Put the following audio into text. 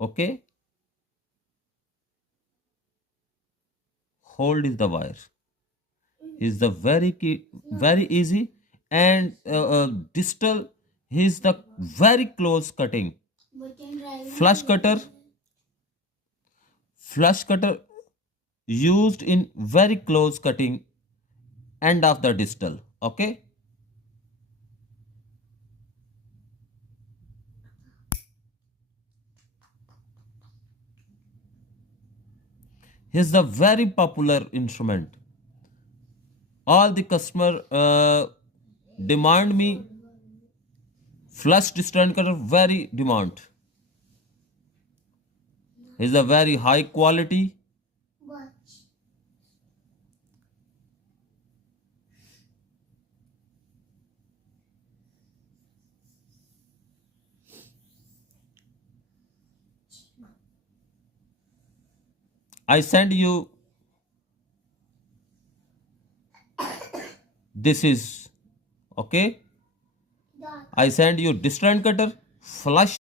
Okay, hold is the wire. Is the very key, very easy, and distal is the very close cutting. Flush cutter, flush cutter used in very close cutting end of the distal. Okay, is the very popular instrument. All the customer demand me flush distant cutter, very demand. Is a very high quality. I send you, this is okay. I send you distant cutter, flush